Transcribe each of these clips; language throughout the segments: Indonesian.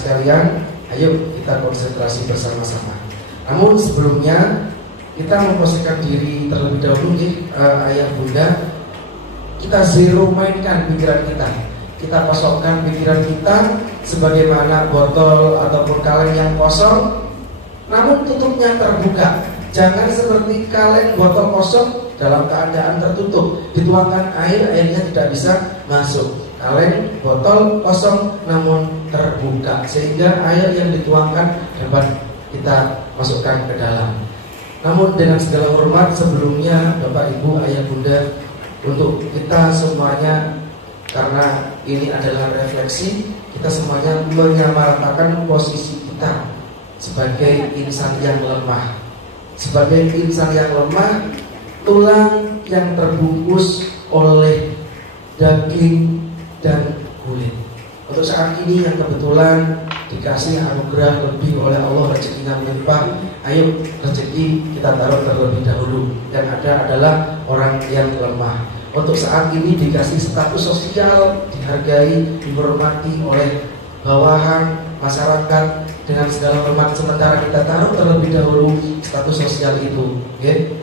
sekalian, ayo kita konsentrasi bersama-sama. Namun sebelumnya kita memposisikan diri terlebih dahulu, ayah bunda. Kita zero mainkan pikiran kita. Kita kosongkan pikiran kita sebagaimana botol ataupun kaleng yang kosong, namun tutupnya terbuka. Jangan seperti kaleng botol kosong dalam keadaan tertutup, dituangkan air, airnya tidak bisa masuk. Kaleng botol kosong namun terbuka, sehingga air yang dituangkan dapat kita masukkan ke dalam. Namun dengan segala hormat sebelumnya, Bapak Ibu, Ayah Bunda, untuk kita semuanya, karena ini adalah refleksi, kita semuanya menyamaratakan posisi kita sebagai insan yang lemah. Sebagai insan yang lemah, tulang yang terbungkus oleh daging dan kulit. Untuk saat ini yang kebetulan dikasih anugerah lebih oleh Allah, rezekinya melimpah, ayo rezeki kita taruh terlebih dahulu. Yang ada adalah orang yang lemah. Untuk saat ini dikasih status sosial, dihargai, dihormati oleh bawahan masyarakat dengan segala hormat, sementara kita taruh terlebih dahulu status sosial itu,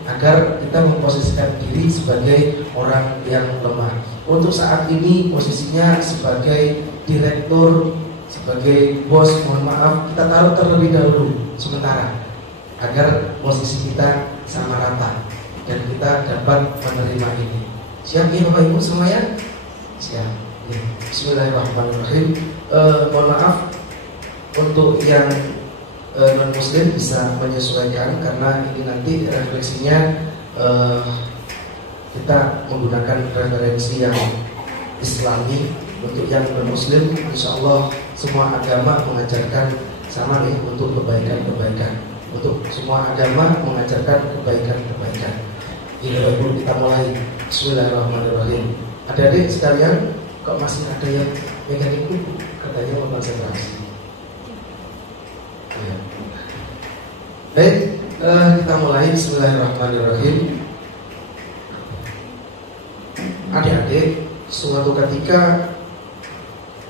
agar kita memposisikan diri sebagai orang yang lemah. Untuk saat ini posisinya sebagai direktur, sebagai bos, mohon maaf, kita taruh terlebih dahulu sementara, agar posisi kita sama rata dan kita dapat menerima ini. Siap ya Bapak Ibu semuanya? Siap ya. Bismillahirrahmanirrahim. Mohon maaf untuk yang non muslim bisa menyesuaikan, karena ini nanti refleksinya kita menggunakan referensi yang islami. Untuk yang non muslim, insya Allah semua agama mengajarkan sama nih untuk kebaikan-kebaikan. Untuk semua agama mengajarkan kebaikan-kebaikan. Ini Bapak Ibu, kita mulai. Bismillahirrahmanirrahim. Adik-adik sekalian, kok masih ada yang megang itu? Katanya mau konsentrasi. Ya. Baik, kita mulai. Bismillahirrahmanirrahim. Adik-adik, suatu ketika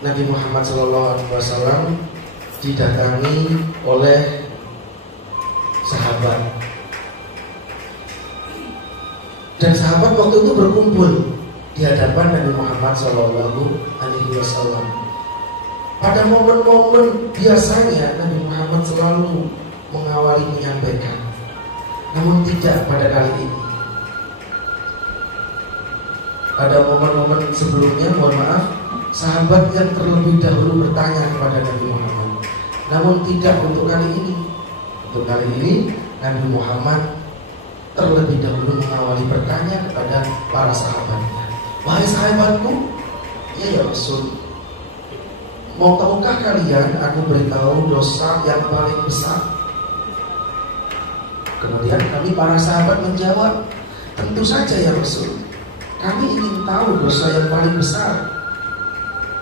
Nabi Muhammad SAW didatangi oleh sahabat, dan sahabat waktu itu berkumpul di hadapan Nabi Muhammad SAW. Pada momen-momen biasanya Nabi Muhammad selalu mengawali menyampaikan, namun tidak pada kali ini. Pada momen-momen sebelumnya, mohon maaf, sahabat yang terlebih dahulu bertanya kepada Nabi Muhammad, namun tidak untuk kali ini. Untuk kali ini Nabi Muhammad terlebih dahulu mengawali bertanya kepada para sahabatnya. Wahai sahabatku, ya Rasul, mau tahukah kalian aku beritahu dosa yang paling besar? Kemudian kami para sahabat menjawab, tentu saja ya Rasul, kami ingin tahu dosa yang paling besar.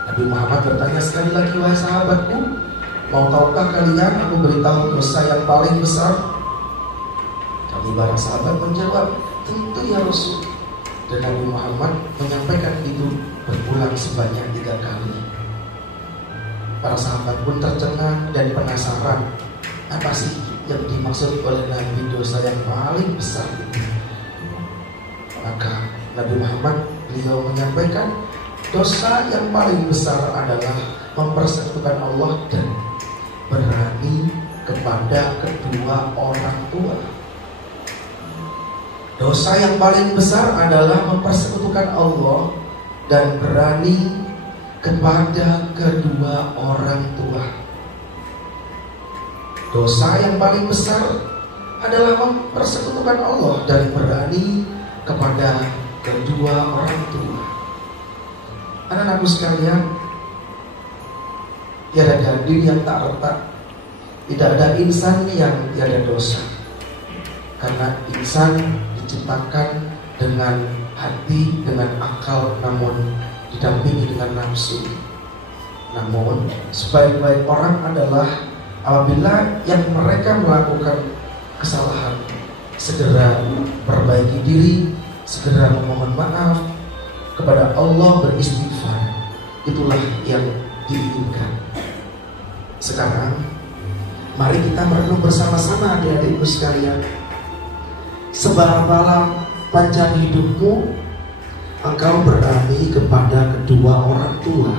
Nabi Muhammad bertanya sekali lagi, wahai sahabatku, mau tahukah kalian aku beritahu dosa yang paling besar? Kami para sahabat menjawab, tentu ya Rasul. Dan Nabi Muhammad menyampaikan itu berulang sebanyak 3 kali. Para sahabat pun tercengang dan penasaran, apa sih yang dimaksud oleh Nabi dosa yang paling besar itu? Maka Nabi Muhammad beliau menyampaikan, dosa yang paling besar adalah mempersekutukan Allah dan berani kepada kedua orang tua. Dosa yang paling besar adalah mempersekutukan Allah dan berani kepada kedua orang tua. Dosa yang paling besar adalah mempersekutukan Allah dan berani kepada kedua orang tua. Anak-anakku sekalian, tiada gading yang tak retak, tidak ada insan yang tiada dosa. Karena insan diciptakan dengan hati, dengan akal, namun didampingi dengan nafsu. Namun sebaik-baik orang adalah apabila yang mereka melakukan kesalahan segera perbaiki diri, segera memohon maaf kepada Allah, beristighfar. Itulah yang diinginkan. Sekarang mari kita merenung bersama-sama adik-adikku sekalian. Seberapa panjang hidupmu engkau berani kepada kedua orang tua?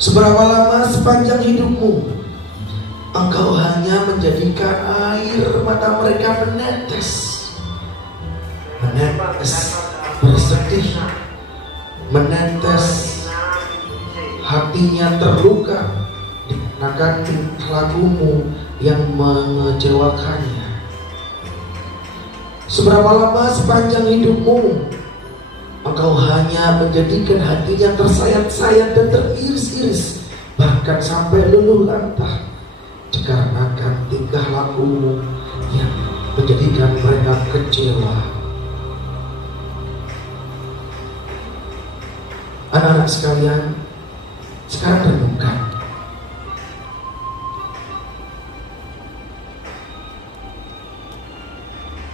Seberapa lama sepanjang hidupmu engkau hanya menjadikan air mata mereka menetes bersedih, menetes, hatinya terluka dikarenakan lakumu yang mengecewakannya. Seberapa lama sepanjang hidupmu engkau hanya menjadikan hatinya tersayat-sayat dan teriris-iris, bahkan sampai luluh lantah dikarenakan tingkah lakumu yang menjadikan mereka kecewa. Anak-anak sekalian, sekarang renungkan.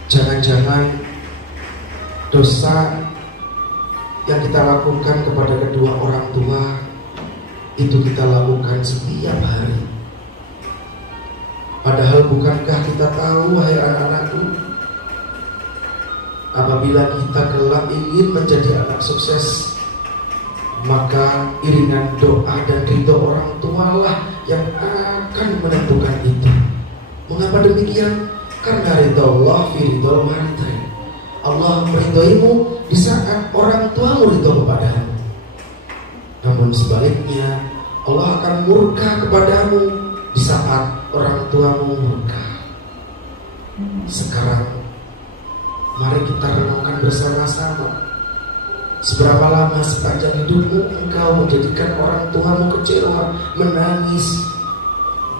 Jangan-jangan dosa yang kita lakukan kepada kedua orang tua itu kita lakukan setiap hari. Padahal bukankah kita tahu, wahai anak-anakku, apabila kita kelak ingin menjadi anak sukses, maka iringan doa dan ridho orang tua lah yang akan menentukan itu. Mengapa demikian? Karena ridho Allah fi ridho walidain. Allah meridhoimu di saat orang tuamu ridho kepadamu. Namun sebaliknya, Allah akan murka kepadamu di saat orang tuamu murka. Sekarang mari kita renungkan bersama-sama. Seberapa lama sepanjang hidupmu engkau menjadikan orang tuamu kecewa, menangis,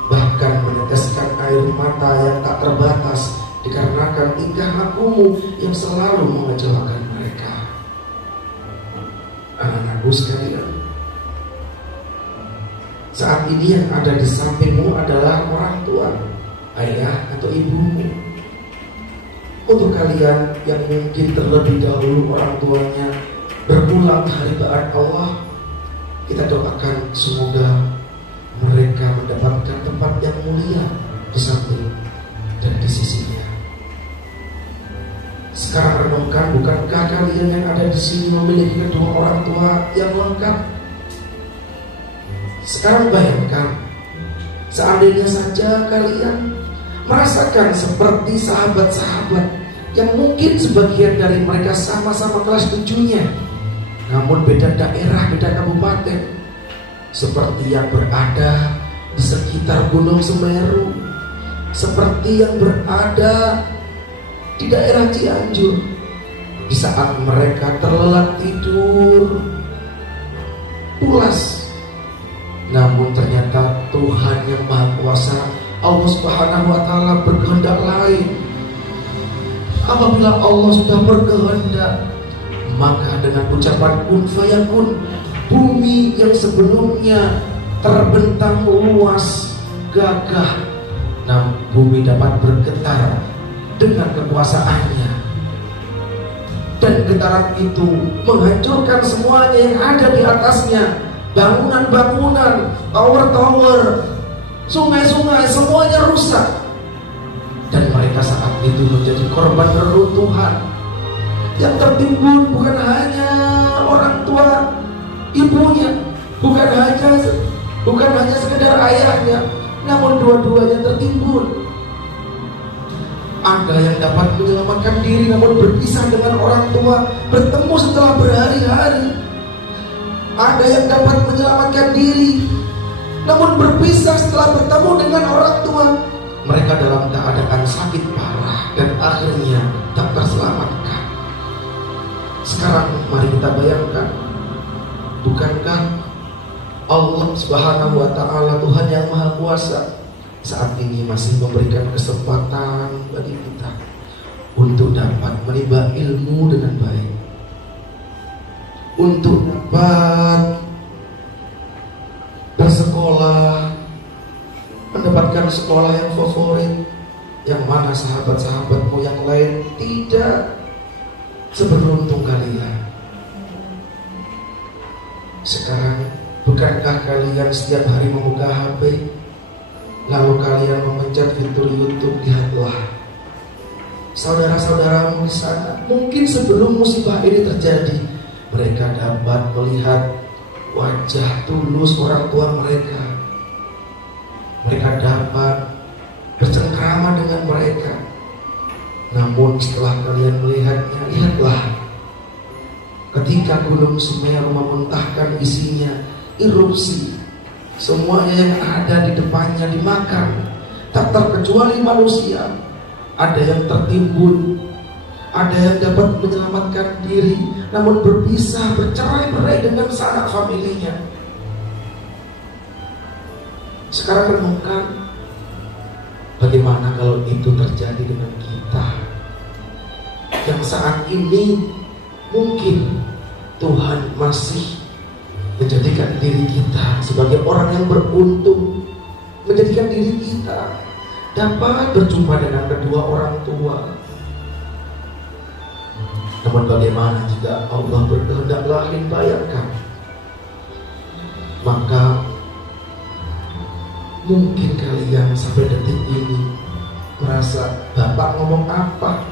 bahkan meneteskan air mata yang tak terbatas dikarenakan tingkah lakumu yang selalu mengecewakan mereka. Anak-anakku sekalian, saat ini yang ada di sampingmu adalah orang tua, ayah atau ibumu. Untuk kalian yang mungkin terlebih dahulu orang tuanya berpulang hari taat Allah, kita doakan semoga mereka mendapatkan tempat yang mulia di samping dan di sisinya. Sekarang renungkan, bukankah kalian yang ada di sini memiliki kedua orang tua yang lengkap? Sekarang bayangkan, seandainya saja kalian merasakan seperti sahabat-sahabat yang mungkin sebagian dari mereka sama-sama kelas 7-nya, namun beda daerah, beda kabupaten, seperti yang berada di sekitar Gunung Semeru, seperti yang berada di daerah Cianjur. Di saat mereka terlelap tidur pulas, namun ternyata Tuhan yang Maha Kuasa, Allah Subhanahu wa Ta'ala, berkehendak lain. Apabila Allah sudah berkehendak, maka dengan ucapan kun fayakun, bumi yang sebelumnya terbentang luas gagah, nah bumi dapat bergetar dengan kekuasaannya, dan getaran itu menghancurkan semuanya yang ada di atasnya, bangunan-bangunan, tower-tower, sungai-sungai, semuanya rusak. Dan mereka saat itu menjadi korban reruntuhan. Yang tertimbun bukan hanya orang tua ibunya, bukan hanya sekedar ayahnya, namun dua-duanya tertimbun. Ada yang dapat menyelamatkan diri namun berpisah dengan orang tua, bertemu setelah berhari-hari. Ada yang dapat menyelamatkan diri namun berpisah setelah bertemu dengan orang tua. Mereka dalam keadaan sakit parah dan akhirnya tak terselamatkan. Sekarang mari kita bayangkan, bukankah Allah Subhanahu wa Ta'ala, Tuhan yang Maha Kuasa, saat ini masih memberikan kesempatan bagi kita untuk dapat menimba ilmu dengan baik, untuk dapat bersekolah, mendapatkan sekolah yang favorit, yang mana sahabat-sahabatmu yang lain tidak seberuntung kalian. Sekarang Bukankah kalian setiap hari membuka HP, lalu kalian memencet fitur YouTube? Lihatlah saudara-saudaramu di sana. Mungkin sebelum musibah ini terjadi, mereka dapat melihat wajah tulus orang tua mereka. Mereka dapat bercengkrama dengan mereka. Namun setelah kalian melihatnya, lihatlah, ketika gunung Semeru memuntahkan isinya, erupsi, semuanya yang ada di depannya dimakan, tak terkecuali manusia. Ada yang tertimbun, ada yang dapat menyelamatkan diri, namun berpisah, bercerai-berai dengan sanak familinya. Sekarang renungkan, bagaimana kalau itu terjadi dengan kita, yang saat ini mungkin Tuhan masih menjadikan diri kita sebagai orang yang beruntung, menjadikan diri kita dapat berjumpa dengan kedua orang tua. Namun bagaimana jika Allah berkehendak lain? Bayangkan, maka mungkin kalian sampai detik ini merasa, Bapak ngomong apa?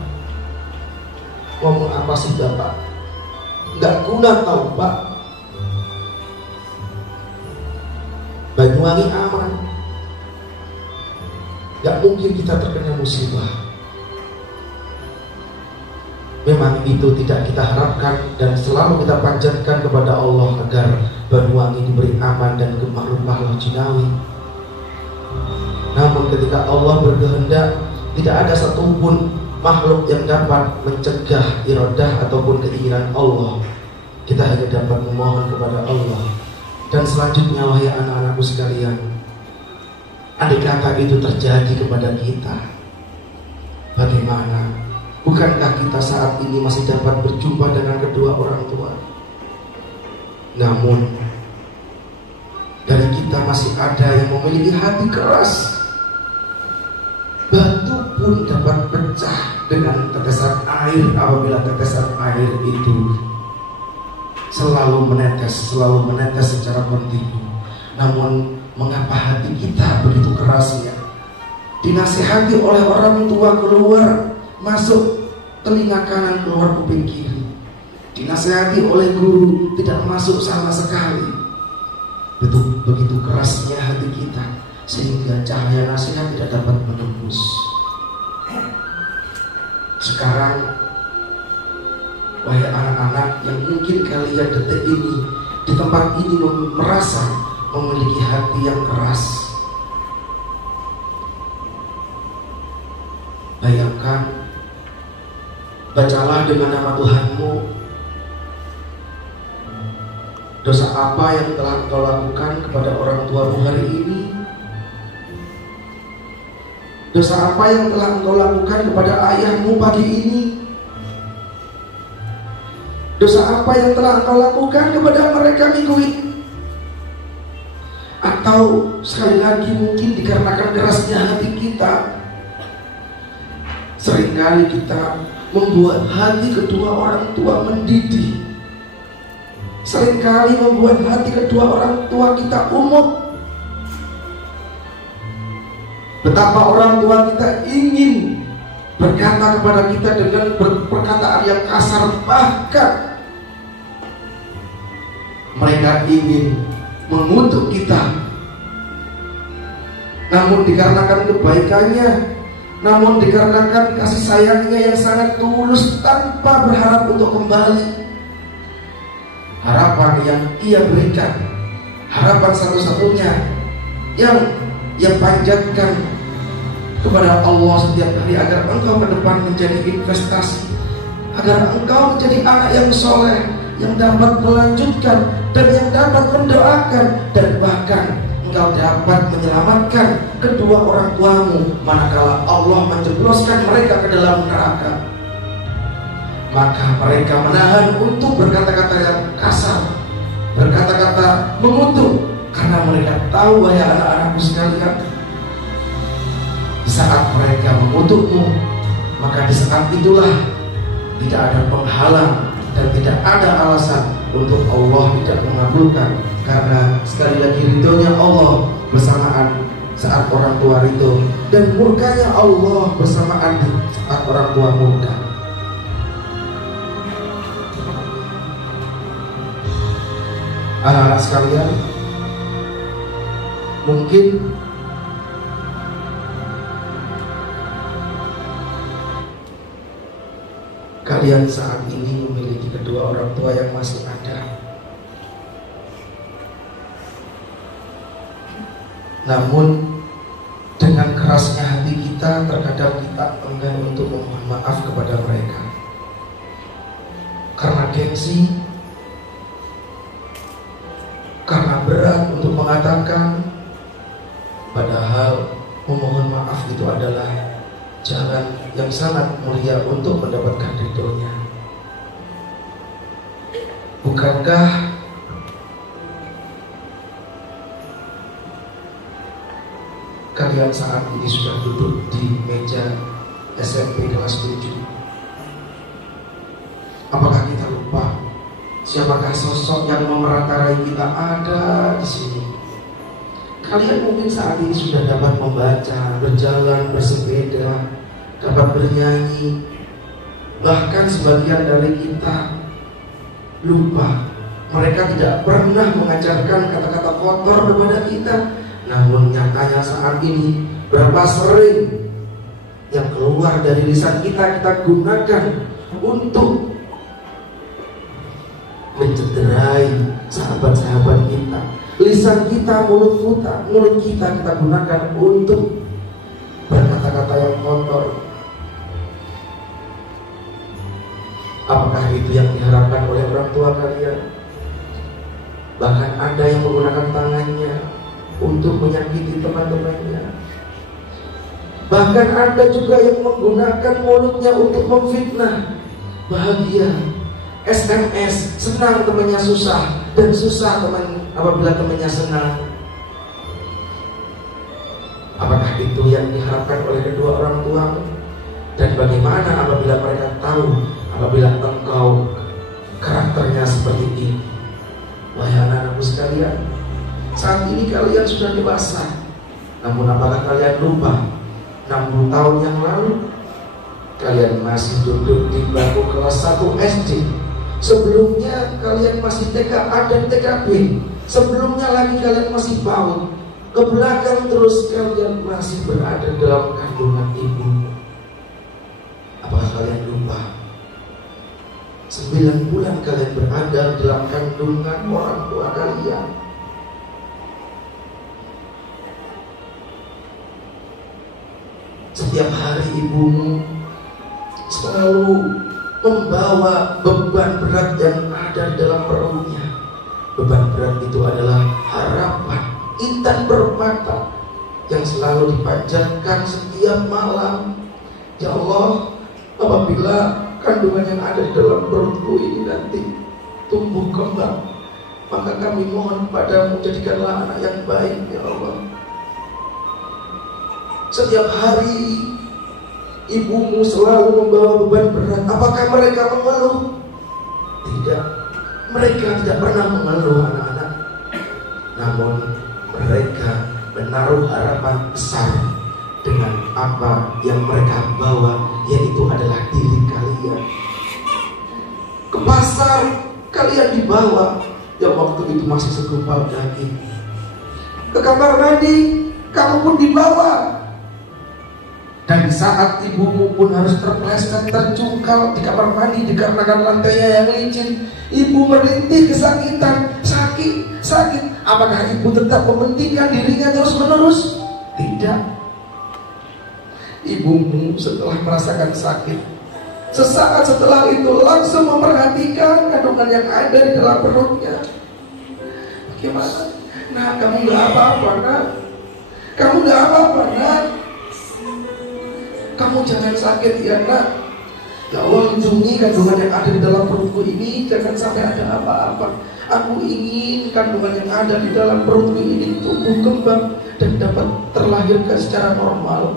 Ngomong apa sih Bapak? Nggak guna tau Pak. Banyuwangi aman. Gak mungkin kita terkena musibah. Memang itu tidak kita harapkan, dan selalu kita panjatkan kepada Allah agar Banyuwangi diberi aman dan gemah-gemah Laut Jinawi. Namun ketika Allah berkehendak, tidak ada satupun makhluk yang dapat mencegah iradah ataupun keinginan Allah. Kita hanya dapat memohon kepada Allah. Dan selanjutnya, wahai anak-anakku sekalian, andai kata itu terjadi kepada kita, bagaimana? Bukankah kita saat ini masih dapat berjumpa dengan kedua orang tua? Namun dari kita masih ada yang memiliki hati keras. Batu pun dapat pecah dengan tetesan air apabila tetesan air itu selalu menetes secara kontinu. Namun mengapa hati kita begitu kerasnya? Dinasihati oleh orang tua keluar masuk telinga kanan, keluar kuping kiri. Dinasihati oleh guru tidak masuk sama sekali. Begitu kerasnya hati kita, sehingga cahaya nasihat tidak dapat menembus. Sekarang, wahai anak-anak yang mungkin kalian detik ini di tempat ini merasa memiliki hati yang keras, bayangkan, bacalah dengan nama Tuhanmu, dosa apa yang telah engkau lakukan kepada orang tuamu hari ini? Dosa apa yang telah engkau lakukan kepada ayahmu pagi ini? Dosa apa yang telah engkau lakukan kepada mereka minggu ini? Atau sekali lagi mungkin dikarenakan kerasnya hati kita, seringkali kita membuat hati kedua orang tua mendidih. Seringkali membuat hati kedua orang tua kita umum. Betapa orang tua kita ingin berkata kepada kita dengan perkataan yang kasar, bahkan mereka ingin mengutuk kita. Namun dikarenakan kebaikannya, namun dikarenakan kasih sayangnya yang sangat tulus tanpa berharap untuk kembali, harapan yang ia berikan, harapan satu-satunya yang ia panjatkan kepada Allah setiap hari, agar engkau ke depan menjadi investasi, agar engkau menjadi anak yang soleh, yang dapat melanjutkan dan yang dapat mendoakan, dan bahkan engkau dapat menyelamatkan kedua orang tuamu manakala Allah menjebloskan mereka ke dalam neraka. Maka mereka menahan untuk berkata-kata yang kasar, berkata-kata mengutuk, karena mereka tahu, wahai anak-anakku sekalian, di saat mereka mengutukmu, maka di saat itulah tidak ada penghalang dan tidak ada alasan untuk Allah tidak mengabulkan Karena sekali lagi ridhonya Allah bersamaan saat orang tua ridho, dan murkanya Allah bersamaan saat orang tua murka. Anak-anak sekalian, mungkin kalian saat ini memiliki kedua orang tua yang masih ada. Namun dengan kerasnya hati kita, terkadang kita enggan untuk memohon maaf kepada mereka karena gengsi, karena berat untuk mengatakan. Padahal memohon maaf itu adalah jalan yang sangat mulia untuk mendapatkan ridhonya. Bukankah kalian saat ini sudah duduk di meja SMP kelas 7? Apakah kita lupa siapakah sosok yang memeratarai kita ada di sini? Kalian mungkin saat ini sudah dapat membaca, berjalan, bersepeda, dapat bernyanyi. Bahkan sebagian dari kita lupa, mereka tidak pernah mengajarkan kata-kata kotor kepada kita. Namun nyatanya saat ini berapa sering yang keluar dari lisan kita gunakan untuk mencederai sahabat-sahabat kita. Lisan kita, mulut kita gunakan untuk berkata-kata yang kotor. Apakah itu yang diharapkan oleh orang tua kalian? Bahkan ada yang menggunakan tangannya untuk menyakiti teman-temannya. Bahkan ada juga yang menggunakan mulutnya untuk memfitnah. Bahagia, SMS, senang temannya susah, dan susah teman apabila temannya senang. Apakah itu yang diharapkan oleh kedua orang tuamu? Dan bagaimana apabila mereka tahu apabila engkau karakternya seperti ini? Wahai anak-anakku sekalian, saat ini kalian sudah dewasa. Namun apakah kalian lupa 60 tahun yang lalu kalian masih duduk di bangku kelas 1 SD? Sebelumnya kalian masih TKA dan TKB. Sebelumnya lagi kalian masih PAUD. Ke belakang terus kalian masih berada dalam kandungan ibu. Apakah kalian lupa 9 bulan kalian berada dalam kandungan orang tua kalian? Setiap hari ibumu selalu membawa beban berat yang ada di dalam perutnya. Beban berat itu adalah harapan intan permata yang selalu dipanjatkan setiap malam. Ya Allah, apabila kandungan yang ada di dalam perutku ini nanti tumbuh kembang, maka kami mohon padamu, jadikanlah anak yang baik ya Allah. Setiap hari ibumu selalu membawa beban berat. Apakah mereka mengeluh? Tidak. Mereka tidak pernah mengeluh anak-anak. Namun mereka menaruh harapan besar dengan apa yang mereka bawa, yaitu adalah diri kalian. Ke pasar kalian dibawa, yang waktu itu masih segumpal daging. Ke kamar mandi kamu pun dibawa. Dan di saat ibumu pun harus terpleset, tercungkal di kamar mandi dikarenakan lantainya yang licin, ibu merintih kesakitan, sakit. Apakah ibu tetap mementingkan dirinya terus menerus? Tidak. Ibumu setelah merasakan sakit, sesaat setelah itu langsung memperhatikan kandungan yang ada di dalam perutnya. Bagaimana? Nah, kamu gak apa-apa, nak. Kamu gak apa-apa, nak. Kamu jangan sakit ya, nak. Ya Allah, lindungi kandungan yang ada di dalam perutku ini, jangan sampai ada apa-apa. Aku ingin kandungan yang ada di dalam perutku ini tumbuh kembang dan dapat terlahirkan secara normal.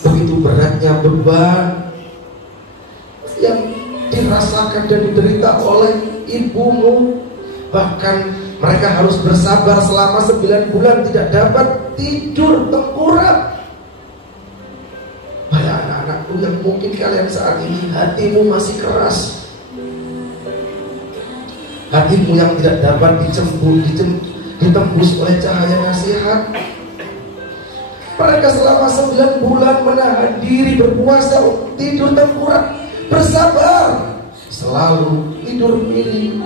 Begitu beratnya beban yang dirasakan dan diderita oleh ibumu. Bahkan mereka harus bersabar selama 9 bulan tidak dapat tidur tengkurap. Banyak anak-anakku yang mungkin kalian saat ini hatimu masih keras, hatimu yang tidak dapat ditembus oleh cahaya nasihat. Mereka selama 9 bulan menahan diri berpuasa untuk tidur tengkurap, bersabar, selalu tidur miring,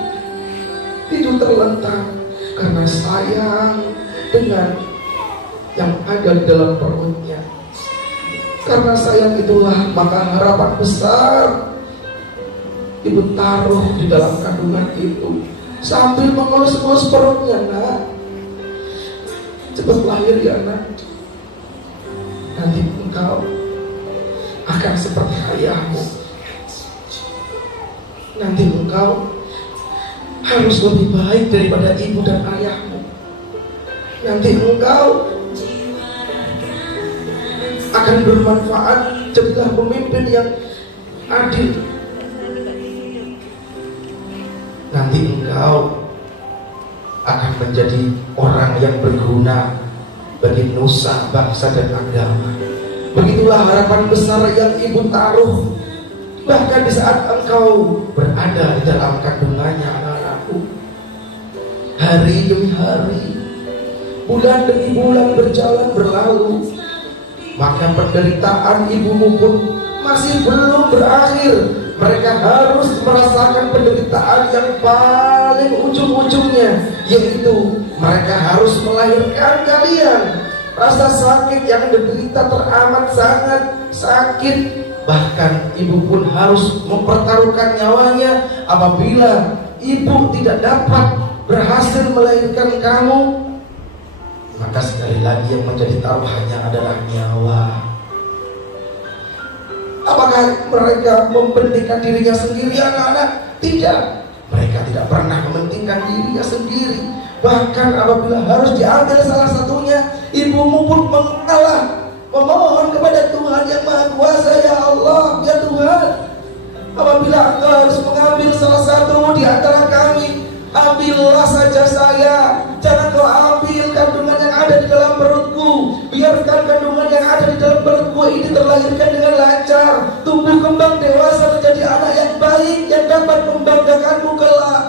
tidur terlentang karena sayang dengan yang ada di dalam perutnya. Karena sayang itulah maka harapan besar ibu taruh di dalam kandungan itu sambil mengelus-elus perutnya. Nak, cepat lahir ya nak, nanti engkau akan seperti ayahmu. Nanti engkau harus lebih baik daripada ibu dan ayahmu. Nanti engkau akan bermanfaat, jadilah pemimpin yang adil. Nanti engkau akan menjadi orang yang berguna bagi nusa, bangsa dan agama. Begitulah harapan besar yang ibu taruh. Bahkan di saat engkau berada di dalam kandungannya, anak-anakku, hari demi hari, bulan demi bulan berjalan berlalu, maka penderitaan ibumu pun masih belum berakhir. Mereka harus merasakan penderitaan yang paling ujung-ujungnya, yaitu mereka harus melahirkan kalian. Rasa sakit yang diderita teramat sangat sakit. Bahkan ibu pun harus mempertaruhkan nyawanya apabila ibu tidak dapat berhasil melahirkan kamu. Maka sekali lagi yang menjadi taruhannya adalah nyawa. Apakah mereka mementingkan dirinya sendiri, anak-anak? Tidak. Mereka tidak pernah mementingkan dirinya sendiri. Bahkan apabila harus diambil salah satunya, ibumu pun mengalah, memohon kepada Tuhan yang Maha Kuasa, ya Allah, ya Tuhan, apabila Engkau harus mengambil salah satu di antara kami, ambillah saja saya. Jangan Kau ambil kandungan yang ada di dalam perutku. Biarkan kandungan yang ada di dalam perutku ini terlahirkan dengan lancar, tumbuh kembang dewasa menjadi anak yang baik yang dapat membanggakanmu kelak.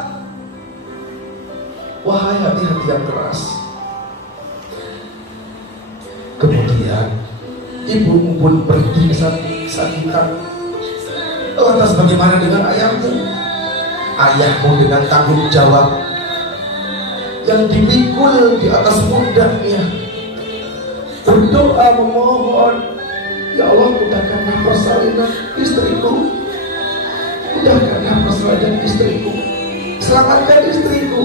Wahai hati-hati yang keras. Kemudian ibumu pun pergi kesakitan. Lantas bagaimana dengan ayahmu? Ayahmu dengan tanggung jawab yang dipikul di atas pundaknya berdoa memohon, ya Allah, mudahkanlah persalinan istriku, mudahkanlah persalinan istriku, selamatkan istriku,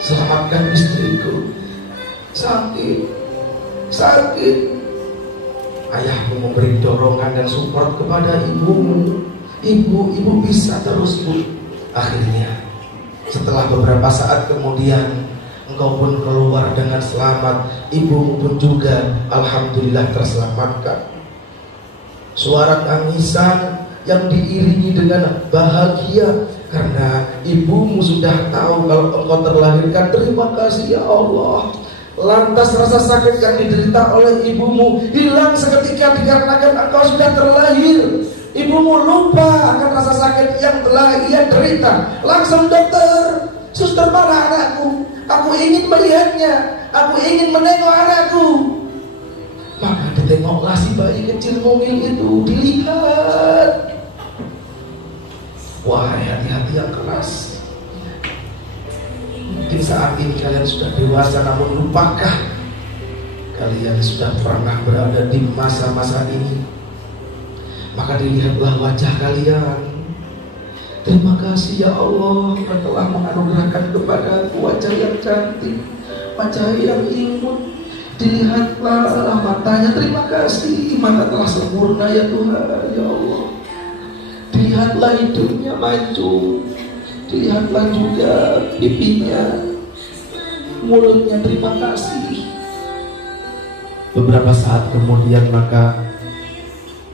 selamatkan istriku. Sakit. Ayahmu memberi dorongan dan support kepada ibumu. Ibu bisa terus, Bu. Akhirnya setelah beberapa saat kemudian engkau pun keluar dengan selamat. Ibumu pun juga alhamdulillah terselamatkan. Suara tangisan yang diiringi dengan bahagia karena ibumu sudah tahu kalau engkau terlahirkan. Terima kasih ya Allah. Lantas rasa sakit yang diderita oleh ibumu hilang seketika dikarenakan engkau sudah terlahir. Ibumu lupa akan rasa sakit yang telah ia derita. Langsung, dokter, suster, mana anakku? Aku ingin melihatnya, aku ingin menengok anakku. Maka ditengoklah si bayi kecil mungil itu, dilihat. Wahai hati-hati yang keras. Mungkin saat ini kalian sudah dewasa, namun lupakah kalian sudah pernah berada di masa-masa ini? Maka dilihatlah wajah kalian. Terima kasih ya Allah, Engkau telah menganugerahkan kepadaku wajah yang cantik, wajah yang imut. Dilihatlah matanya, terima kasih, mata telah sempurna ya Tuhan, ya Allah. Dilihatlah hidungnya mancung, dilihatlah juga pipinya, mulutnya, terima kasih. Beberapa saat kemudian maka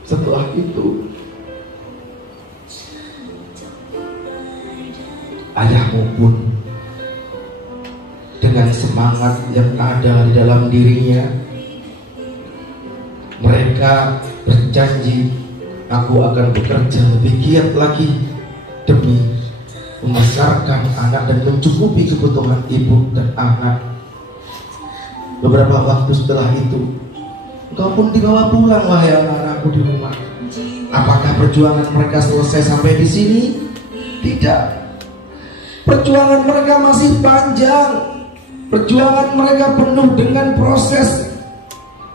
setelah itu ayahmu pun dengan semangat yang ada di dalam dirinya, mereka berjanji, aku akan bekerja lebih giat lagi demi membesarkan anak dan mencukupi kebutuhan ibu dan anak. Beberapa waktu setelah itu, engkau pun dibawa pulang, wahai anak-anakku di rumah. Apakah perjuangan mereka selesai sampai di sini? Tidak. Perjuangan mereka masih panjang. Perjuangan mereka penuh dengan proses.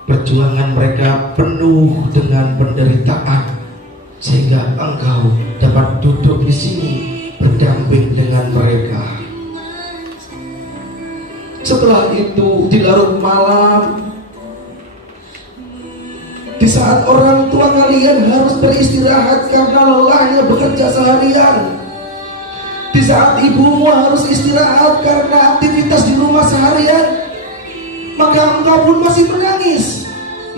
Perjuangan mereka penuh dengan penderitaan, sehingga engkau dapat duduk di sini berdamping dengan mereka. Setelah itu, di larut malam, di saat orang tua kalian harus beristirahat karena lelahnya bekerja seharian, di saat ibumu harus istirahat karena aktivitas di rumah seharian, maka engkau pun masih menangis,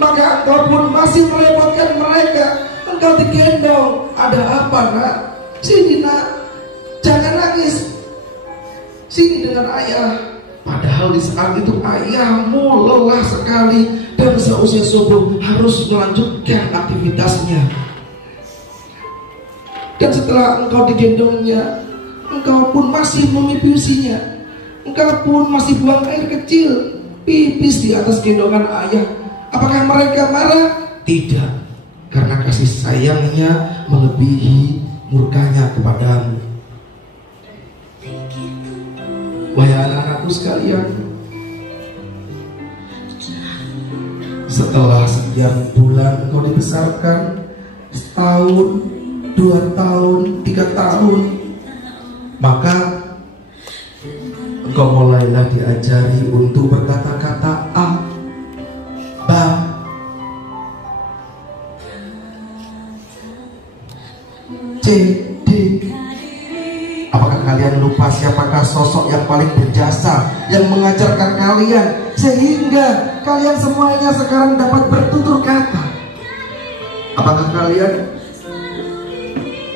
maka engkau pun masih merepotkan mereka. Engkau digendong, ada apa nak? Sini nak, jangan nangis, sini dengan ayah. Padahal di saat itu ayahmu lelah sekali dan seusia subuh harus melanjutkan aktivitasnya. Dan setelah engkau digendongnya, engkau pun masih memipiusinya, engkau pun masih buang air kecil, pipis di atas gendongan ayah. Apakah mereka marah? Tidak, karena kasih sayangnya melebihi murkanya kepadamu. Wahai anak-anakku sekalian, setelah sekian bulan engkau dibesarkan, setahun, 2 tahun, 3 tahun, maka engkau mulailah diajari untuk berkata-kata A, Ba, C, D. Apakah kalian lupa siapakah sosok yang paling berjasa yang mengajarkan kalian sehingga kalian semuanya sekarang dapat bertutur kata? Apakah kalian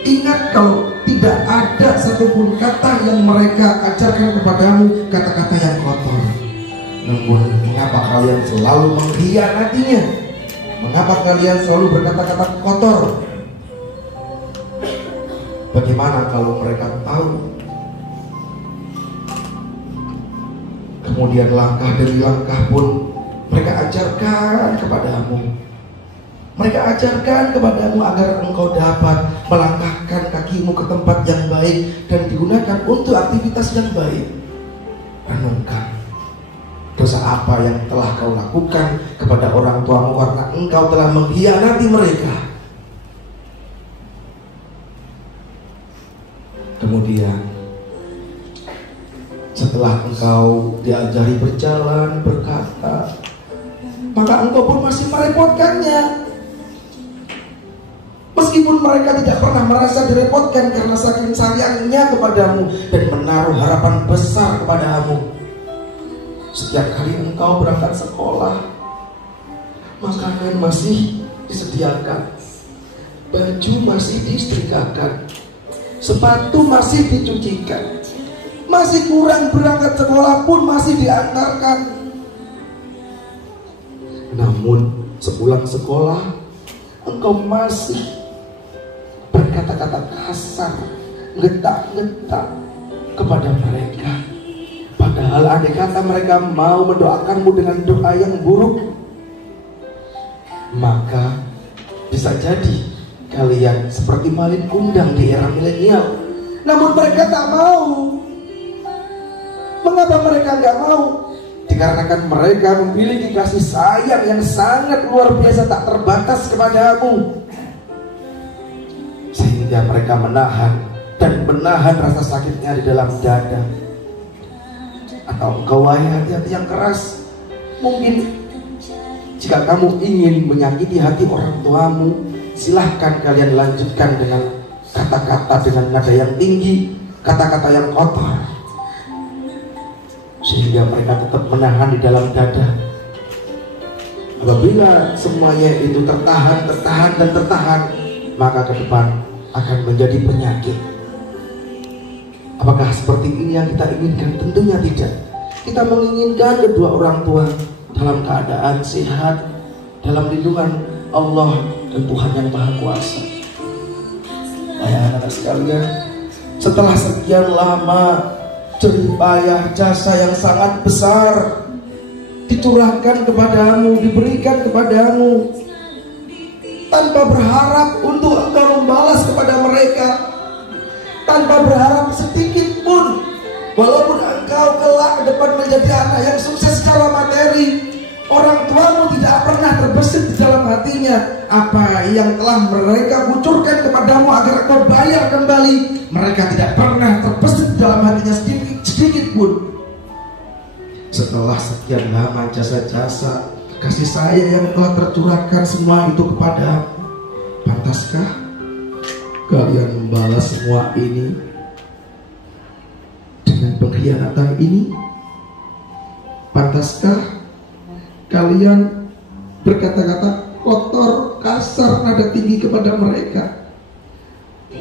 ingat kalau tidak ada satupun kata yang mereka ajarkan kepadamu kata-kata yang kotor? Namun mengapa kalian selalu mengkhianatinya? Mengapa kalian selalu berkata-kata kotor? Bagaimana kalau mereka tahu? Kemudian langkah demi langkah pun mereka ajarkan kepadamu. Mereka ajarkan kepadamu agar engkau dapat melangkahkan kakimu ke tempat yang baik dan digunakan untuk aktivitas yang baik. Renungkan, dosa apa yang telah kau lakukan kepada orang tuamu karena engkau telah mengkhianati mereka. Kemudian setelah engkau diajari berjalan, berkata, maka engkau pun masih merepotkannya. Meskipun mereka tidak pernah merasa direpotkan karena saking sayangnya kepadamu dan menaruh harapan besar kepadamu. Setiap kali engkau berangkat sekolah, makanan masih disediakan, baju masih disetrikakan, sepatu masih dicucikan, masih kurang berangkat sekolah pun masih diantarkan. Namun sepulang sekolah, engkau masih berkata-kata kasar, ngetak-ngetak kepada mereka. Padahal andai kata mereka mau mendoakanmu dengan doa yang buruk, maka bisa jadi kalian seperti malin kundang di era milenial. Namun mereka tak mau. Mengapa mereka nggak mau? Dikarenakan mereka memiliki kasih sayang yang sangat luar biasa, tak terbatas kepadamu, sehingga mereka menahan rasa sakitnya di dalam dada. Atau engkau wahai hati-hati yang keras, mungkin jika kamu ingin menyakiti hati orang tuamu, silahkan kalian lanjutkan dengan kata-kata dengan nada yang tinggi, kata-kata yang kotor, sehingga mereka tetap menahan di dalam dada. Apabila semuanya itu tertahan, maka ke depan akan menjadi penyakit. Apakah seperti ini yang kita inginkan? Tentunya tidak. Kita menginginkan kedua orang tua dalam keadaan sehat, dalam lindungan Allah dan Tuhan yang Maha Kuasa. Anak-anak sekalian, setelah sekian lama jerih payah, jasa yang sangat besar dicurahkan kepadamu, diberikan kepadamu, tanpa berharap untuk engkau membalas kepada mereka, tanpa berharap sedikit pun, walaupun engkau kelak ke depan menjadi anak yang sukses secara materi, orang tuamu tidak pernah terbesit di dalam hatinya apa yang telah mereka kucurkan kepadamu agar engkau bayar kembali. Mereka tidak pernah terbesit di dalam hatinya sedikit pun. Setelah sekian lama jasa-jasa kasih sayang yang telah tercurahkan semua itu kepada, pantaskah kalian membalas semua ini dengan pengkhianatan ini? Pantaskah kalian berkata-kata kotor, kasar, nada tinggi kepada mereka?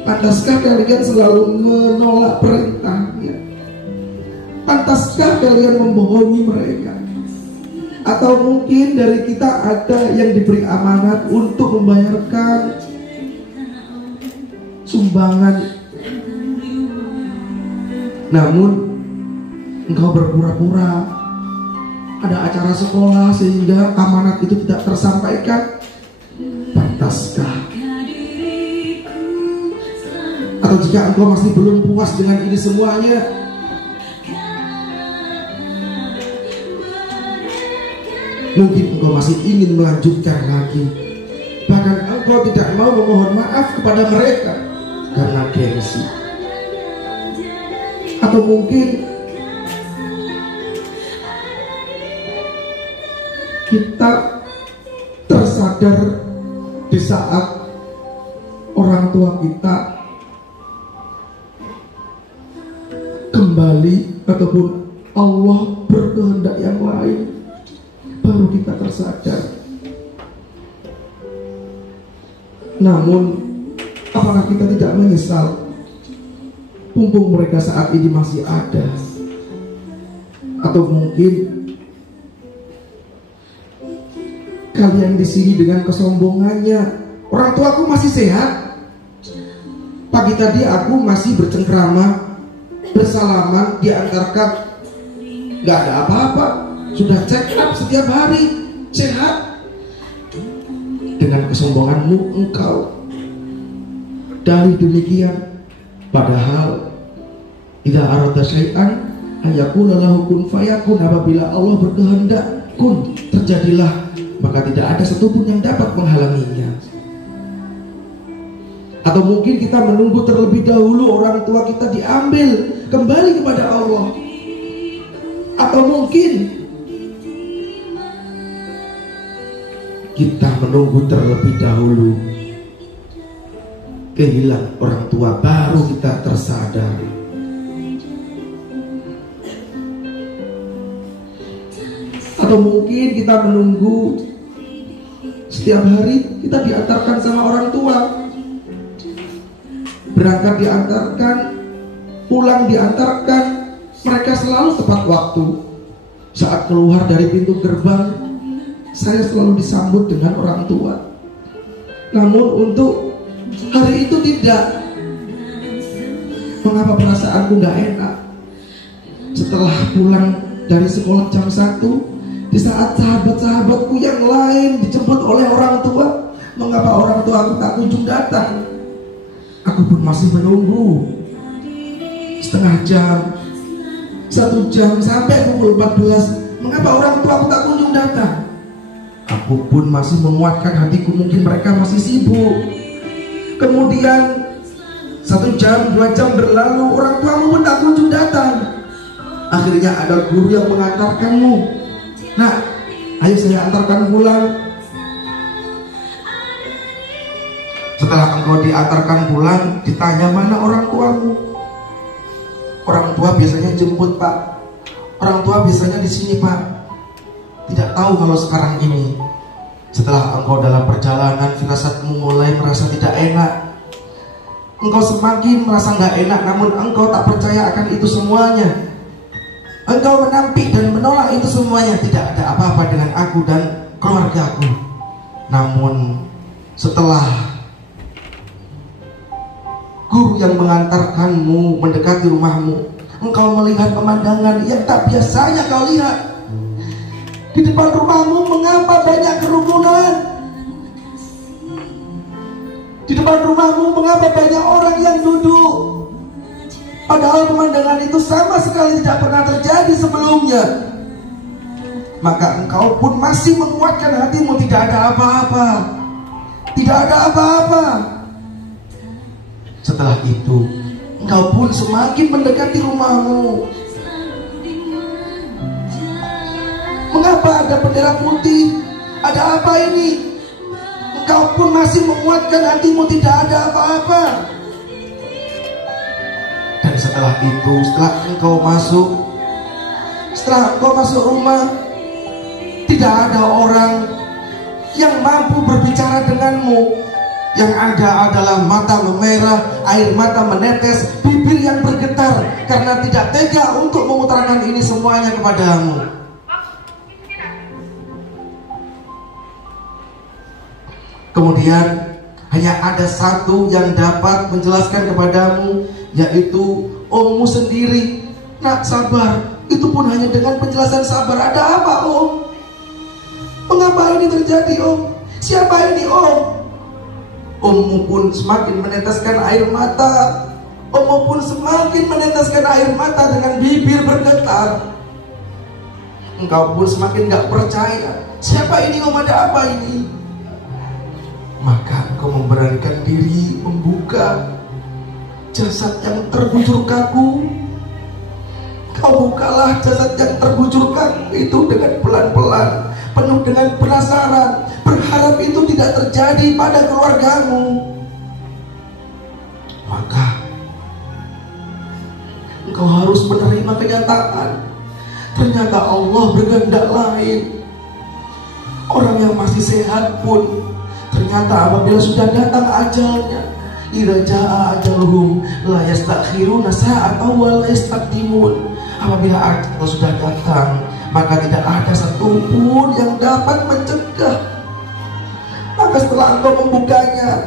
Pantaskah kalian selalu menolak perintahnya? Pantaskah kalian membohongi mereka? Atau mungkin dari kita ada yang diberi amanat untuk membayarkan sumbangan, namun engkau berpura-pura ada acara sekolah sehingga amanat itu tidak tersampaikan. Pantaskah? Atau jika engkau masih belum puas dengan ini semuanya, mungkin engkau masih ingin melanjutkan lagi, bahkan engkau tidak mau memohon maaf kepada mereka karena gengsi. Atau mungkin kita tersadar di saat orang tua kita kembali ataupun Allah berkehendak yang lain, baru kita tersadar. Namun apakah kita tidak menyesal mumpung mereka saat ini masih ada? Atau mungkin kalian di sini dengan kesombongannya, orang tuaku masih sehat, pagi tadi aku masih bercengkrama, bersalaman, diantarkan, gak ada apa-apa, sudah check up setiap hari, sehat. Dengan kesombonganmu engkau dari demikian, padahal idza arada syai'an ayaqula lahu kun fayakun, apabila Allah berkehendak kun, terjadilah, maka tidak ada satupun yang dapat menghalanginya. Atau mungkin kita menunggu terlebih dahulu orang tua kita diambil kembali kepada Allah. Atau mungkin kita menunggu terlebih dahulu kehilangan orang tua, baru kita tersadar. Atau mungkin kita menunggu setiap hari kita diantarkan sama orang tua, berangkat diantarkan, pulang diantarkan, mereka selalu tepat waktu. Saat keluar dari pintu gerbang, saya selalu disambut dengan orang tua. Namun untuk hari itu tidak. Mengapa perasaanku gak enak? Setelah pulang dari sekolah jam 1, di saat sahabat-sahabatku yang lain dijemput oleh orang tua, mengapa orang tua aku tak kunjung datang? Aku pun masih menunggu setengah jam, 1 jam, sampai pukul 14. Mengapa orang tua aku tak kunjung datang? Aku pun masih menguatkan hatiku, mungkin mereka masih sibuk. Kemudian 1 jam, 2 jam berlalu, orang tuamu pun tak kunjung datang. Akhirnya ada guru yang mengantarkanmu. Nah, ayo saya antarkan pulang. Setelah engkau diantarkan pulang, ditanya mana orang tuamu. Orang tua biasanya jemput, Pak. Orang tua biasanya di sini, Pak. Tidak tahu kalau sekarang ini. Setelah engkau dalam perjalanan, firasatmu mulai merasa tidak enak. engkau semakin merasa nggak enak, namun engkau tak percaya akan itu semuanya. Engkau menampik dan menolak itu semuanya. Tidak ada apa-apa dengan aku dan keluargaku. Namun setelah guru yang mengantarkanmu mendekati rumahmu, engkau melihat pemandangan yang tak biasanya kau lihat. Di depan rumahmu mengapa banyak kerumunan? Di depan rumahmu mengapa banyak orang yang duduk? Padahal pemandangan itu sama sekali tidak pernah terjadi sebelumnya. Maka engkau pun masih menguatkan hatimu, tidak ada apa-apa. Tidak ada apa-apa. Setelah itu, engkau pun semakin mendekati rumahmu. Mengapa ada bendera putih? Ada apa ini? Engkau pun masih menguatkan hatimu, tidak ada apa-apa. Dan setelah itu, setelah engkau masuk rumah, tidak ada orang yang mampu berbicara denganmu. Yang ada adalah mata memerah, air mata menetes, bibir yang bergetar karena tidak tega untuk mengutarakan ini semuanya kepadamu. Kemudian hanya ada satu yang dapat menjelaskan kepadamu, yaitu ommu sendiri. Nak, sabar. Itu pun hanya dengan penjelasan sabar. Ada apa, Om? Mengapa ini terjadi, Om? Siapa ini, Om? Ommu pun semakin meneteskan air mata. Ommu pun semakin meneteskan air mata dengan bibir bergetar. Engkau pun semakin gak percaya. Siapa ini, Om? Ada apa ini? Maka engkau memberanikan diri membuka jasad yang terbujur kaku. Kau bukalah jasad yang terbujur kaku itu dengan pelan-pelan, penuh dengan penasaran, berharap itu tidak terjadi pada keluargamu. Maka engkau harus menerima kenyataan. Ternyata Allah berkehendak lain. Orang yang masih sehat pun ternyata apabila sudah datang ajalnya, idza jaa ajaluhum la yastakhiruna sa'atan wa la yastaqdimun. Apabila ajal sudah datang, maka tidak ada satupun yang dapat mencegah. Maka setelah engkau membukanya,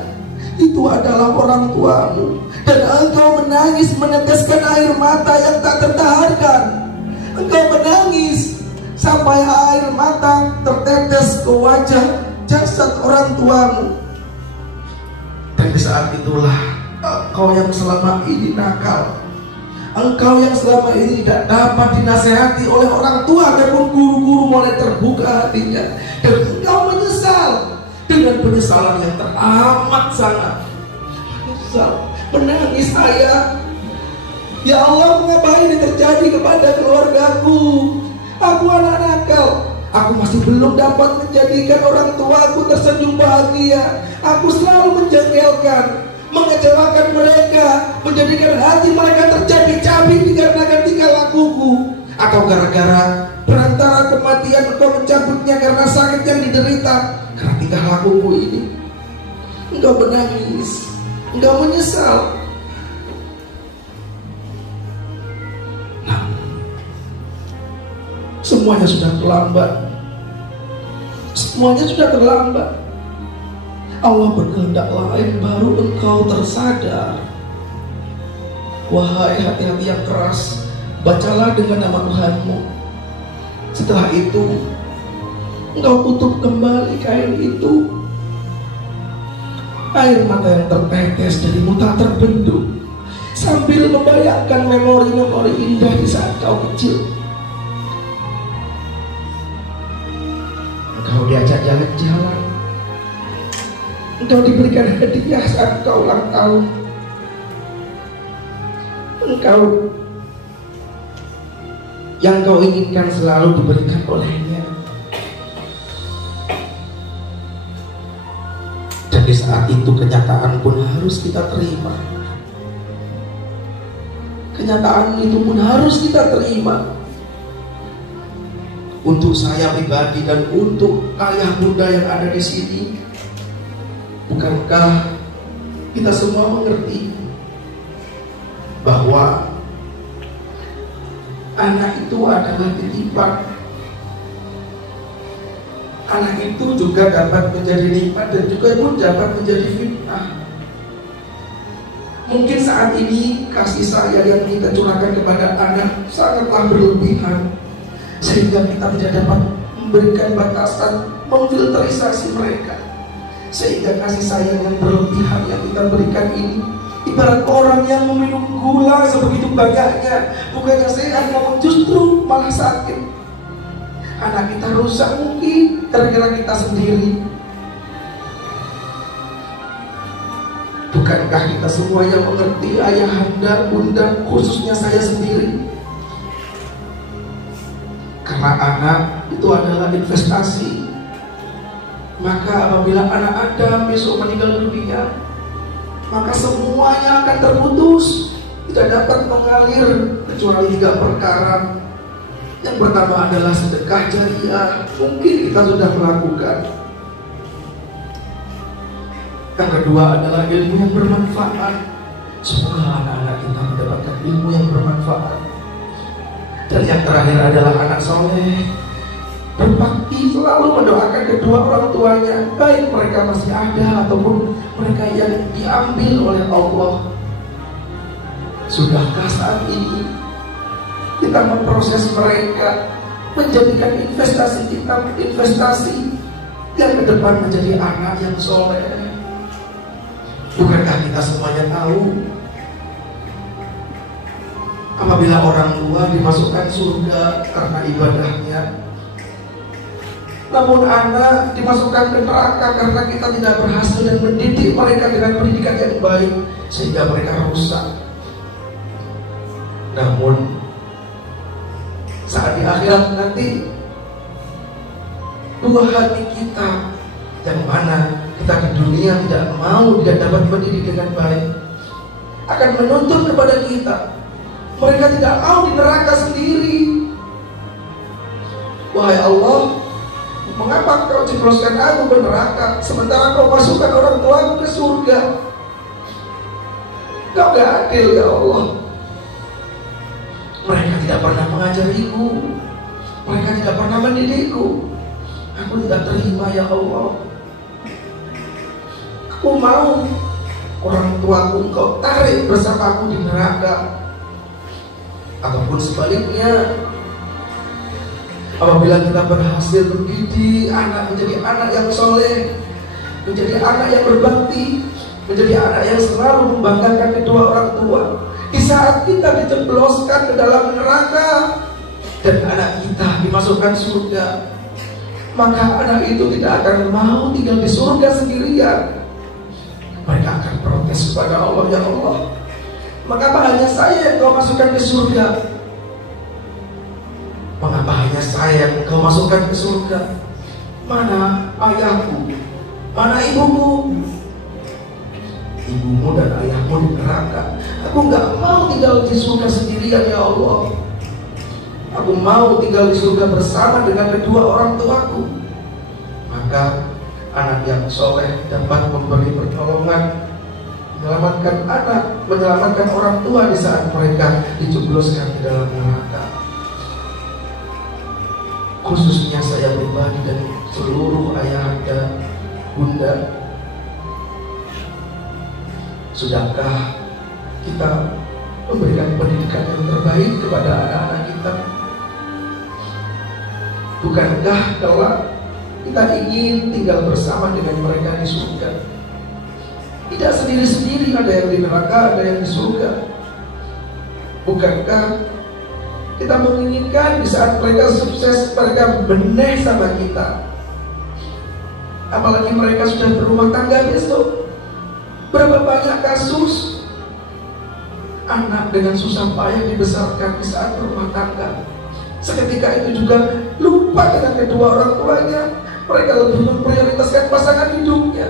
itu adalah orang tuamu, dan engkau menangis meneteskan air mata yang tak tertahankan. Engkau menangis sampai air mata tertetes ke wajah jasad orang tuamu. Dan di saat itulah engkau yang selama ini nakal, engkau yang selama ini tidak dapat dinasehati oleh orang tua ataupun guru-guru, mulai terbuka hatinya, dan engkau menyesal dengan penyesalan yang teramat sangat. Menyesal, menangis, ayah, ya Allah, mengapa ini terjadi kepada keluargaku? Aku anak nakal. Aku masih belum dapat menjadikan orang tuaku tersenyum bahagia. Aku selalu menjengkelkan, mengecewakan mereka, menjadikan hati mereka tercabik-cabik dikarenakan tingkah lakuku. Atau gara-gara perantara kematian engkau mencabutnya karena sakit yang diderita karena tingkah lakuku ini. Engkau menangis, engkau menyesal. Semuanya sudah terlambat. Semuanya sudah terlambat. Allah berkehendak lain, baru engkau tersadar. Wahai hati-hati yang keras, bacalah dengan nama Tuhanmu. Setelah itu, engkau tutup kembali kain itu. Air mata yang tertetes darimu tak terbendung, sambil membayangkan memori-memori indah di saat kau kecil. Engkau diajak jalan-jalan, engkau diberikan hadiah saat kau ulang tahun, engkau yang kau inginkan selalu diberikan olehnya. Dan di saat itu kenyataan pun harus kita terima. Kenyataan itu pun harus kita terima. Untuk saya pribadi dan untuk ayah bunda yang ada di sini, bukankah kita semua mengerti bahwa anak itu adalah titipan. Anak itu juga dapat menjadi nikmat dan juga pun dapat menjadi fitnah. Mungkin saat ini kasih sayang yang kita curahkan kepada anak sangatlah berlebihan, sehingga kita tidak dapat memberikan batasan, memfilterisasi mereka. Sehingga kasih sayang yang berlebihan yang kita berikan ini ibarat orang yang meminum gula sebegitu banyaknya, bukannya sehat namun justru malah sakit. Anak kita rusak mungkin gara-gara kita sendiri. Bukankah kita semuanya mengerti ayahanda, bunda, khususnya saya sendiri? Karena anak itu adalah investasi. Maka apabila anak Anda besok meninggal dunia, maka semuanya akan terputus, tidak dapat mengalir kecuali 3 perkara. Yang pertama adalah sedekah jariah, mungkin kita sudah melakukan. Yang kedua adalah ilmu yang bermanfaat. Semoga anak-anak kita mendapatkan ilmu yang bermanfaat. Dan yang terakhir adalah anak soleh, berbakti, selalu mendoakan kedua orang tuanya, baik mereka masih ada ataupun mereka yang diambil oleh Allah. Sudahkah saat ini kita memproses mereka, menjadikan investasi kita investasi yang ke depan menjadi anak yang soleh? Bukankah kita semuanya tahu apabila orang tua dimasukkan surga karena ibadahnya, namun anak dimasukkan ke neraka karena kita tidak berhasil dan mendidik mereka dengan pendidikan yang baik sehingga mereka rusak. Namun saat di akhirat nanti, dua hati kita yang mana kita di dunia tidak dapat mendidik dengan baik akan menuntut kepada kita. Mereka tidak mau di neraka sendiri. Wahai Allah, mengapa kau jebloskan aku ke neraka sementara kau masukkan orang tuaku ke surga? Kau gak adil ya Allah. Mereka tidak pernah mengajariku, mereka tidak pernah mendidikku. Aku tidak terima ya Allah. Aku mau orang tuaku kau tarik bersamaku di neraka. Ataupun sebaliknya, apabila kita berhasil mendidik anak menjadi anak yang soleh, menjadi anak yang berbakti, menjadi anak yang selalu membanggakan kedua orang tua, di saat kita dijebloskan ke dalam neraka dan anak kita dimasukkan surga, maka anak itu tidak akan mau tinggal di surga sendirian. Mereka akan protes kepada Allah, ya Allah, mengapa hanya saya yang kau masukkan ke surga? Mengapa hanya saya yang kau masukkan ke surga? Mana ayahku? Mana ibuku? Ibumu dan ayahmu di neraka. Aku gak mau tinggal di surga sendirian ya Allah. Aku mau tinggal di surga bersama dengan kedua orang tuaku. Maka anak yang soleh dapat memberi pertolongan, menyelamatkan anak, menyelamatkan orang tua di saat mereka dijebloskan di dalam neraka. Khususnya saya pribadi dan seluruh ayahanda, bunda, sudahkah kita memberikan pendidikan yang terbaik kepada anak-anak kita? Bukankah kalau kita ingin tinggal bersama dengan mereka di surga? Tidak sendiri-sendiri, ada yang di neraka, ada yang di surga. Bukankah kita menginginkan di saat mereka sukses, mereka benih sama kita? Apalagi mereka sudah berumah tangga besok. Berapa banyak kasus anak dengan susah payah dibesarkan di saat berumah tangga, seketika itu juga lupa dengan kedua orang tuanya. Mereka lebih memprioritaskan pasangan hidupnya.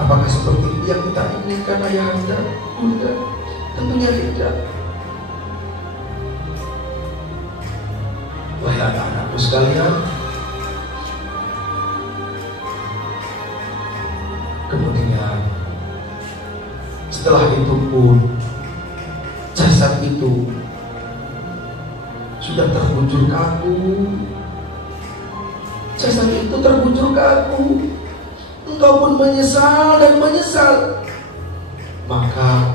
Apakah seperti yang kita inginkan ayahanda, bunda? Tentunya tidak. Wahai anak-anakku sekalian, kemudian Setelah itu pun jasad itu sudah terbujur kaku. Jasad itu terbujur kaku. Engkau pun menyesal dan menyesal. Maka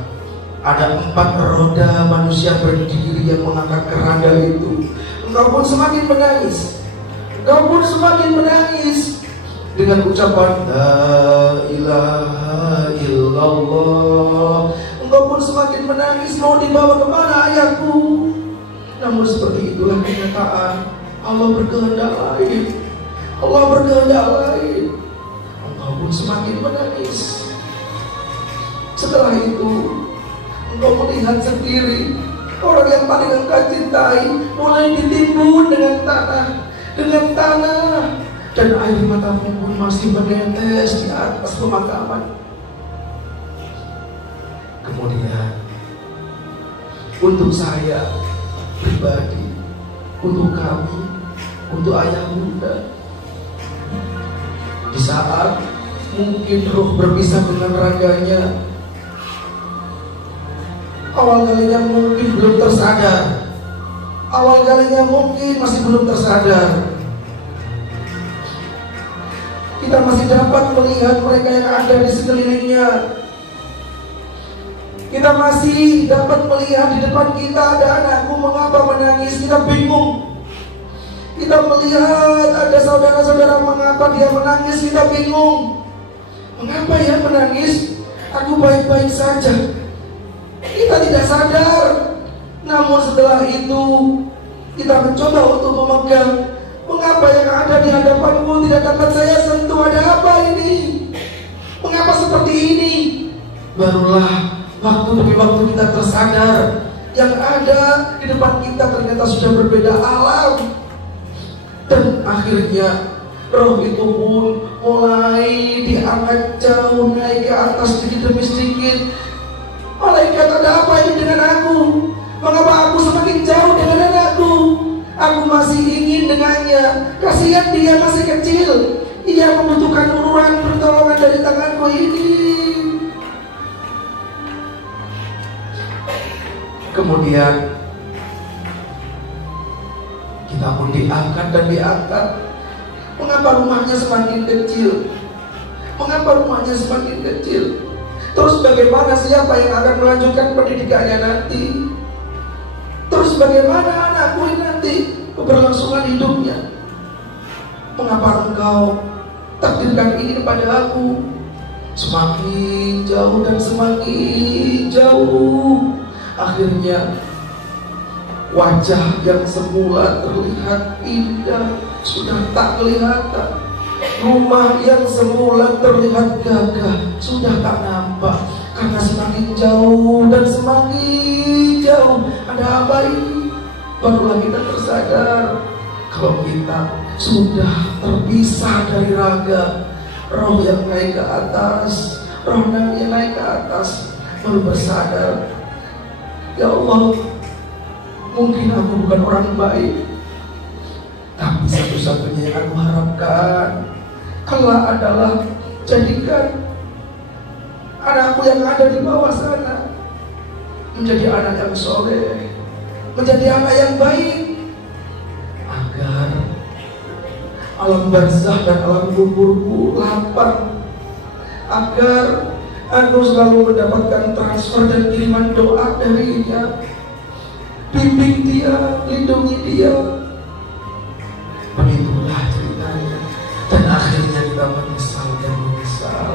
ada 4 roda manusia berdiri yang mengangkat keranda itu. Engkau pun semakin menangis. Engkau pun semakin menangis dengan ucapan La ilaha illallah. Engkau pun semakin menangis, mau dibawa kemana ayahku? Namun seperti itulah kenyataan. Allah berkehendak lain. Allah berkehendak lain. Engkau pun semakin menangis. Setelah itu engkau melihat sendiri orang yang paling engkau cintai mulai ditimbun dengan tanah, dan air matamu pun masih menetes di atas pemakaman. Kemudian untuk saya pribadi, untuk kami, untuk ayah bunda, di saat mungkin roh berpisah dengan raganya, awal kalinya mungkin belum tersadar, awal kalinya mungkin masih belum tersadar. Kita masih dapat melihat mereka yang ada di sekelilingnya. Kita masih dapat melihat di depan kita ada anakku mengapa menangis, kita bingung. Kita melihat ada saudara-saudara mengapa dia menangis, kita bingung. Mengapa ya menangis? Aku baik-baik saja. Kita tidak sadar. Namun setelah itu kita mencoba untuk memegang. Mengapa yang ada di hadapanku tidak dapat saya sentuh? Ada apa ini? Mengapa seperti ini? Barulah waktu demi waktu kita tersadar yang ada di depan kita ternyata sudah berbeda alam. Dan akhirnya roh itu pun mulai diangkat jauh naik ke atas sedikit demi sedikit. Malaikat, ada apa ini dengan aku? Mengapa aku semakin jauh dengan anakku? Aku masih ingin dengannya. Kasihan dia masih kecil. Ia membutuhkan uluran pertolongan dari tanganku ini. Kemudian kita pun diangkat dan diangkat. Mengapa rumahnya semakin kecil? Mengapa rumahnya semakin kecil? Terus bagaimana, siapa yang akan melanjutkan pendidikannya nanti? Terus bagaimana anakku ini nanti keberlangsungan hidupnya? Mengapa engkau takdirkan ini kepada aku? Semakin jauh dan semakin jauh. Akhirnya wajah yang semula terlihat indah sudah tak kelihatan. Rumah yang semula terlihat gagah sudah tak nampak. Karena semakin jauh dan semakin jauh. Ada apa ini? Barulah kita tersadar kalau kita sudah terpisah dari raga. Roh yang naik ke atas, roh yang naik ke atas, baru bersadar, ya Allah, mungkin aku bukan orang baik, tapi satu-satunya yang aku harapkan kelak adalah jadikan anakku yang ada di bawah sana menjadi anak yang soleh, menjadi anak yang baik, agar alam barzah dan alam kuburku lapang, agar aku selalu mendapatkan transfer dan kiriman doa darinya. Bimbing dia, lindungi dia. Begitulah ceritanya. Dan akhirnya kita menyesal dan menyesal.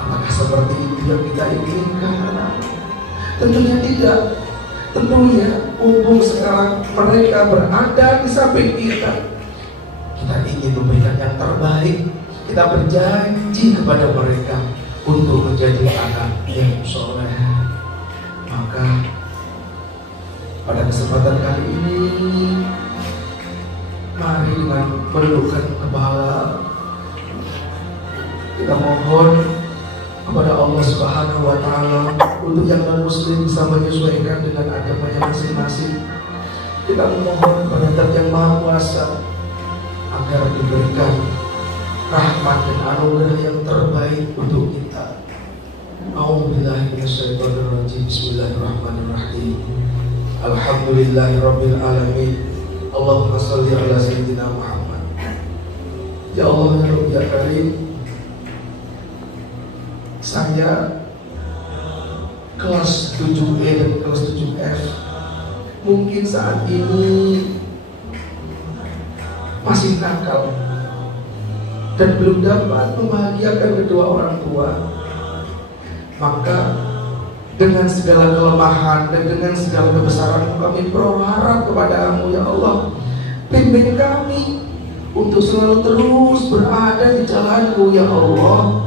Apakah seperti itu yang kita inginkan? Tentunya tidak. Tentunya mumpung sekarang mereka berada di samping kita, kita ingin memberikan yang terbaik. Kita berjanji kepada mereka untuk menjadi anak yang soleh. Maka pada kesempatan kali ini, mari dengan menundukkan kepala kita mohon kepada Allah Subhanahu wa Ta'ala untuk yang non-muslim bisa menyesuaikan dengan agamanya masing-masing. Kita memohon kepada Zat yang Maha Kuasa agar diberikan rahmat dan anugerah yang terbaik untuk kita. A'udzubillahi minasyaitonirrajim. Bismillahirrahmanirrahim. Alhamdulillahirabbil alamin. Allahumma shalli ala sayyidina Muhammad. Ya Allah ya Rabbi ya Karim, saya kelas 7E dan kelas 7F mungkin saat ini masih nakal dan belum dapat membahagiakan kedua orang tua. Maka dengan segala kelemahan dan dengan segala kebesaran kami berharap kepada-Mu ya Allah, bimbing kami untuk selalu terus berada di jalan-Mu ya Allah,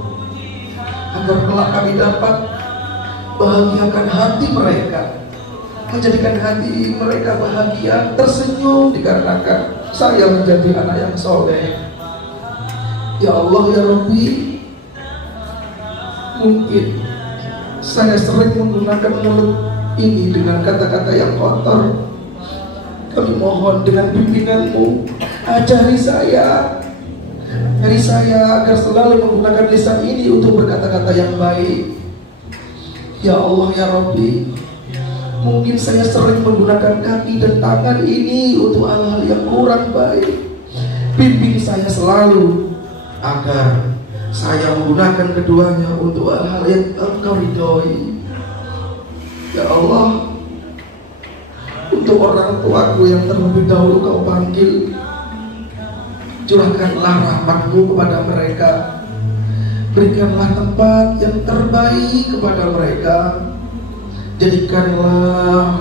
agar kelak kami dapat bahagiakan hati mereka, menjadikan hati mereka bahagia, tersenyum dikarenakan saya menjadi anak yang soleh. Ya Allah ya Rabbi, mungkin saya sering menggunakan mulut ini dengan kata-kata yang kotor. Kami mohon dengan bimbingan-Mu, ajari saya agar selalu menggunakan lisan ini untuk berkata-kata yang baik. Ya Allah ya Rabbi, mungkin saya sering menggunakan kaki dan tangan ini untuk hal-hal yang kurang baik. Bimbing saya selalu agar saya menggunakan keduanya untuk hal-hal yang Engkau ridhoi. Ya Allah, untuk orang tuaku yang terlebih dahulu Kau panggil, curahkanlah rahmat-Mu kepada mereka. Berikanlah tempat yang terbaik kepada mereka. Jadikanlah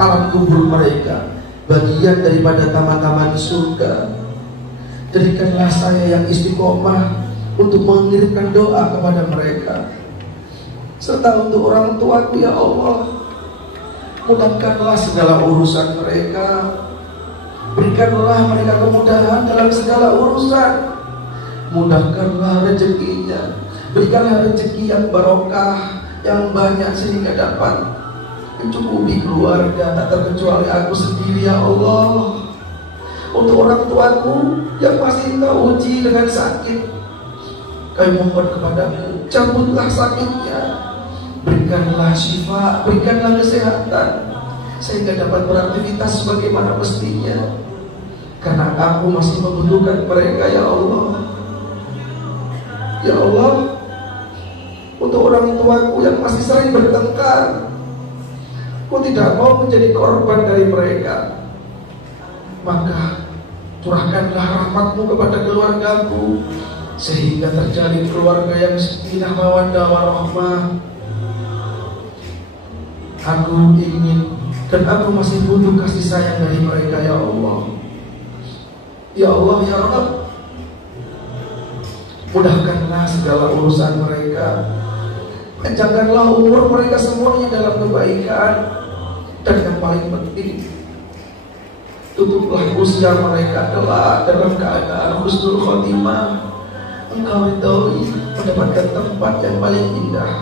alam kubur mereka bagian daripada taman-taman surga. Jadikanlah saya yang istiqomah untuk mengirimkan doa kepada mereka, serta untuk orang tuaku ya Allah. Mudahkanlah segala urusan mereka. Berikanlah mereka kemudahan dalam segala urusan. Mudahkanlah rezekinya. Berikanlah rezeki yang barokah, yang banyak sehingga dapat mencukupi keluarga, tak terkecuali aku sendiri ya Allah. Untuk orang tuaku yang masih Engkau uji dengan sakit, kami mohon kepada-Mu, cabutlah sakitnya, berikanlah syifa, berikanlah kesehatan, sehingga dapat beraktivitas sebagaimana mestinya. Karena aku masih membutuhkan mereka ya Allah. Ya Allah, untuk orang tuaku yang masih sering bertengkar, aku tidak mau menjadi korban dari mereka. Maka curahkanlah rahmat-Mu kepada keluargaku, sehingga terjalin keluarga yang sakinah mawaddah warahmah. Aku ingin dan aku masih butuh kasih sayang dari mereka ya Allah. Ya Allah ya Rabb, mudahkanlah segala urusan mereka. Panjangkanlah umur mereka semuanya dalam kebaikan. Dan yang paling penting, tutuplah usia mereka kelak dalam keadaan husnul khotimah. Engkau ridhoi, mendapatkan tempat yang paling indah.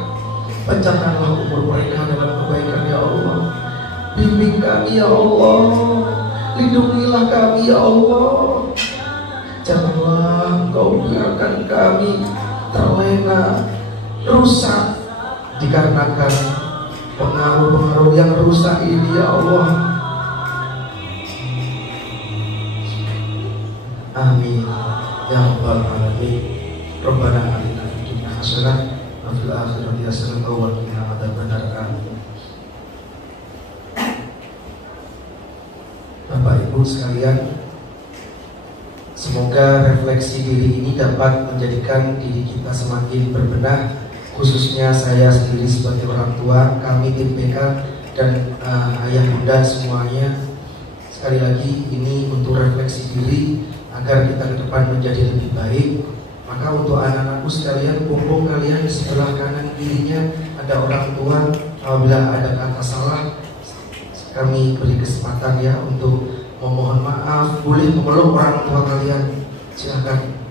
Panjangkanlah umur mereka dalam kebaikan ya Allah. Bimbing kami ya Allah, lindungilah kami ya Allah. Janganlah Engkau biarkan kami terlena, rusak dikarenakan pengaruh-pengaruh yang rusak ini ya Allah. Amin ya rabbal alamin. Rabbana atina fid dunya hasanah wa fil akhirati hasanah wa qina adzabannar. Amin. Bapak Ibu sekalian, semoga refleksi diri ini dapat menjadikan diri kita semakin berbenah, khususnya saya sendiri sebagai orang tua, kami tim PK dan ayah bunda semuanya. Sekali lagi ini untuk refleksi diri agar kita ke depan menjadi lebih baik. Maka untuk anak-anakku sekalian, kumpul kalian di sebelah kanan kirinya ada orang tua. Apabila ada kata salah, kami beri kesempatan ya untuk memohon maaf. Boleh memeluk orang tua kalian, silakan.